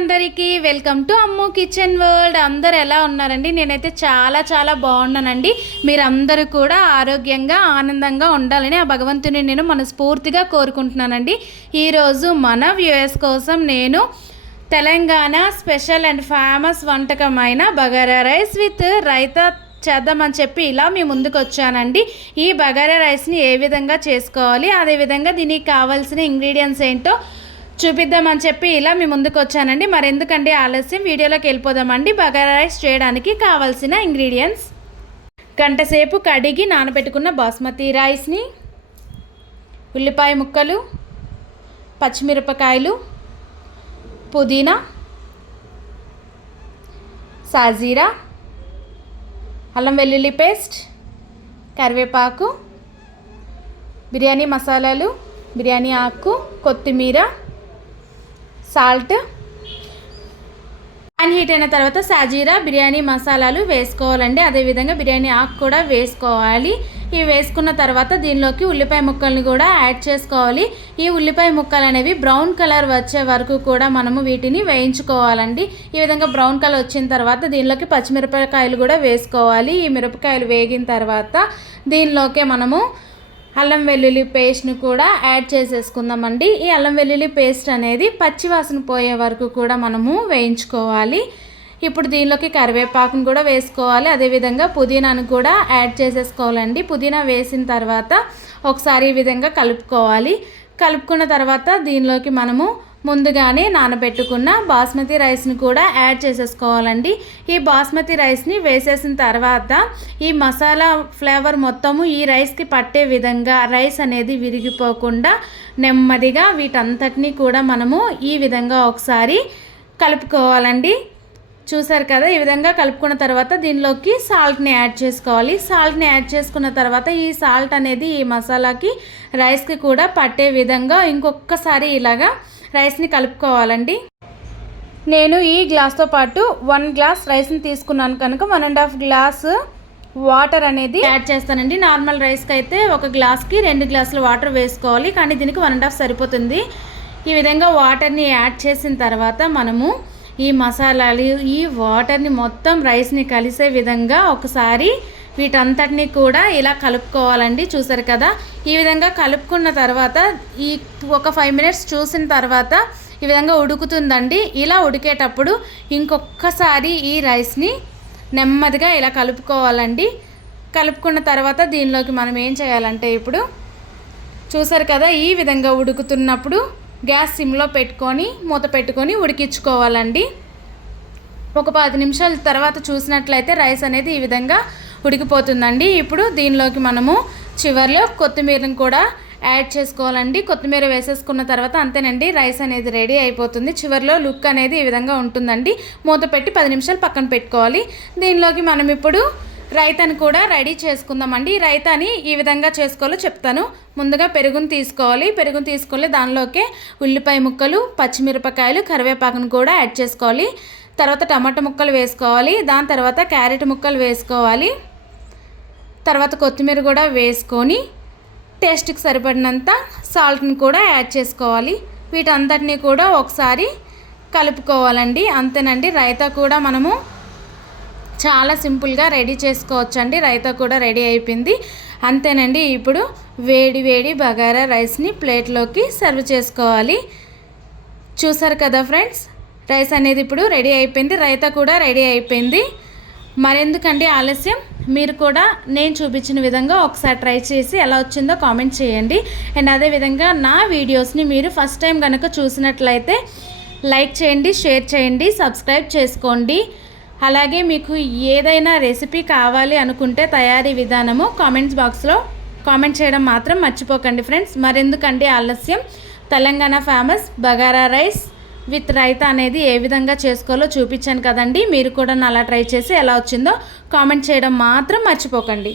అందరికీ welcome to Ammu kitchen world. అందరు ఎలా ఉన్నారండి? నేనైతే చాలా బాగున్నానండి. మీరందరూ కూడా ఆరోగ్యంగా ఆనందంగా ఉండాలని ఆ భగవంతుని నేను మనస్ఫూర్తిగా కోరుకుంటున్నానండి. ఈరోజు మన వ్యూయర్స్ కోసం నేను తెలంగాణ స్పెషల్ అండ్ ఫేమస్ వంటకమైన బగారా రైస్ విత్ రైతా చేద్దామని చెప్పి ఇలా మీ ముందుకు వచ్చానండి. ఈ బగారా రైస్ని ఏ విధంగా చేసుకోవాలి, అదేవిధంగా దీనికి కావాల్సిన ఇంగ్రీడియంట్స్ ఏంటో చూపిద్దామని చెప్పి ఇలా మీ ముందుకు వచ్చానండి. మరెందుకండి ఆలస్యం, వీడియోలోకి వెళ్ళిపోదామండి. బగారా రైస్ చేయడానికి కావాల్సిన ఇంగ్రీడియంట్స్: గంట సేపు కడిగి నానబెట్టుకున్న బాస్మతి రైస్ని, ఉల్లిపాయ ముక్కలు, పచ్చిమిరపకాయలు, పుదీనా, సాజీరా, అల్లం వెల్లుల్లి పేస్ట్, కరివేపాకు, బిర్యానీ మసాలాలు, బిర్యానీ ఆకు, కొత్తిమీర, సాల్ట్. పాన్ హీట్ అయిన తర్వాత సాజీరా, బిర్యానీ మసాలాలు వేసుకోవాలండి. అదేవిధంగా బిర్యానీ ఆకు కూడా వేసుకోవాలి. ఇవి వేసుకున్న తర్వాత దీనిలోకి ఉల్లిపాయ ముక్కల్ని కూడా యాడ్ చేసుకోవాలి. ఈ ఉల్లిపాయ ముక్కలు అనేవి బ్రౌన్ కలర్ వచ్చే వరకు కూడా మనము వీటిని వేయించుకోవాలండి. ఈ విధంగా బ్రౌన్ కలర్ వచ్చిన తర్వాత దీనిలోకి పచ్చిమిరపకాయలు కూడా వేసుకోవాలి. ఈ మిరపకాయలు వేగిన తర్వాత దీనిలోకి మనము అల్లం వెల్లుల్లి పేస్ట్ను కూడా యాడ్ చేసేసుకుందామండి. ఈ అల్లం వెల్లుల్లి పేస్ట్ అనేది పచ్చివాసన పోయే వరకు కూడా మనము వేయించుకోవాలి. ఇప్పుడు దీనిలోకి కరివేపాకును కూడా వేసుకోవాలి. అదేవిధంగా పుదీనాను కూడా యాడ్ చేసేసుకోవాలండి. పుదీనా వేసిన తర్వాత ఒకసారి ఈ విధంగా కలుపుకోవాలి. కలుపుకున్న తర్వాత దీనిలోకి మనము ముందుగానే నానబెట్టుకున్న బాస్మతి రైస్ని కూడా యాడ్ చేసేసుకోవాలండి. ఈ బాస్మతి రైస్ని వేసేసిన తర్వాత ఈ మసాలా ఫ్లేవర్ మొత్తము ఈ రైస్కి పట్టే విధంగా రైస్ అనేది విరిగిపోకుండా నెమ్మదిగా వీటంతటినీ కూడా మనము ఈ విధంగా ఒకసారి కలుపుకోవాలండి. చూసారు కదా, ఈ విధంగా కలుపుకున్న తర్వాత దీనిలోకి సాల్ట్ని యాడ్ చేసుకోవాలి. సాల్ట్ని యాడ్ చేసుకున్న తర్వాత ఈ సాల్ట్ అనేది ఈ మసాలాకి రైస్కి కూడా పట్టే విధంగా ఇంకొకసారి ఇలాగా రైస్ని కలుపుకోవాలండి. నేను ఈ గ్లాస్తో పాటు 1 గ్లాస్ రైస్ని తీసుకున్నాను కనుక 1.5 గ్లాస్ వాటర్ అనేది యాడ్ చేస్తానండి. నార్మల్ రైస్కి అయితే 1 గ్లాస్కి 2 గ్లాసులు వాటర్ వేసుకోవాలి, కానీ దీనికి 1.5 సరిపోతుంది. ఈ విధంగా వాటర్ని యాడ్ చేసిన తర్వాత మనము ఈ మసాలాలు ఈ వాటర్ని మొత్తం రైస్ని కలిసే విధంగా ఒకసారి వీటంతటిని కూడా ఇలా కలుపుకోవాలండి. చూసారు కదా, ఈ విధంగా కలుపుకున్న తర్వాత ఈ ఒక 5 మినిట్స్ చూసిన తర్వాత ఈ విధంగా ఉడుకుతుందండి. ఇలా ఉడికేటప్పుడు ఇంకొకసారి ఈ రైస్ని నెమ్మదిగా ఇలా కలుపుకోవాలండి. కలుపుకున్న తర్వాత దీనిలోకి మనం ఏం చేయాలంటే, ఇప్పుడు చూసారు కదా, ఈ విధంగా ఉడుకుతున్నప్పుడు గ్యాస్ సిమ్లో పెట్టుకొని మూత పెట్టుకొని ఉడికించుకోవాలండి. ఒక 10 నిమిషాల తర్వాత చూసినట్లయితే రైస్ అనేది ఈ విధంగా ఉడికిపోతుందండి. ఇప్పుడు దీనిలోకి మనము చివర్లో కొత్తిమీరను కూడా యాడ్ చేసుకోవాలండి. కొత్తిమీర వేసేసుకున్న తర్వాత అంతేనండి, రైస్ అనేది రెడీ అయిపోతుంది. చివర్లో లుక్ అనేది ఈ విధంగా ఉంటుందండి. మూత పెట్టి 10 నిమిషాలు పక్కన పెట్టుకోవాలి. దీనిలోకి మనం ఇప్పుడు రైతాని కూడా రెడీ చేసుకుందామండి. రైతాని ఈ విధంగా చేసుకోవాలో చెప్తాను. ముందుగా పెరుగును తీసుకోవాలి. పెరుగును తీసుకొని దానిలోకి ఉల్లిపాయ ముక్కలు, పచ్చిమిరపకాయలు, కరివేపాకును కూడా యాడ్ చేసుకోవాలి. తర్వాత టమాటా ముక్కలు వేసుకోవాలి. దాని తర్వాత క్యారెట్ ముక్కలు వేసుకోవాలి. తర్వాత కొత్తిమీర కూడా వేసుకొని టేస్ట్కి సరిపడినంత సాల్ట్ని కూడా యాడ్ చేసుకోవాలి. వీటంతటినీ కూడా ఒకసారి కలుపుకోవాలండి. అంతేనండి, రైతా కూడా మనము చాలా సింపుల్గా రెడీ చేసుకోవచ్చండి. రైతా కూడా రెడీ అయిపోయింది. అంతేనండి, ఇప్పుడు వేడి బగారా రైస్ని ప్లేట్లోకి సర్వ్ చేసుకోవాలి. చూసారు కదా ఫ్రెండ్స్, రైస్ అనేది ఇప్పుడు రెడీ అయిపోయింది. రైతా కూడా రెడీ అయిపోయింది. మరెందుకండి ఆలస్యం, మీరు కూడా నేను చూపించిన విధంగా ఒకసారి ట్రై చేసి ఎలా వచ్చిందో కామెంట్ చేయండి. అండ్ అదేవిధంగా నా వీడియోస్ని మీరు ఫస్ట్ టైం కనుక చూసినట్లయితే లైక్ చేయండి, షేర్ చేయండి, సబ్స్క్రైబ్ చేసుకోండి. అలాగే మీకు ఏదైనా రెసిపీ కావాలి అనుకుంటే తయారీ విధానము కామెంట్స్ బాక్స్లో కామెంట్ చేయడం మాత్రం మర్చిపోకండి ఫ్రెండ్స్. మరెందుకండి ఆలస్యం, Telangana famous bagara rice with raita అనేది ఏ విధంగా చేసుకోవాలో చూపించాను కదండి. మీరు కూడా అలా ట్రై చేసి ఎలా వచ్చిందో కామెంట్ చేయడం మాత్రం మర్చిపోకండి.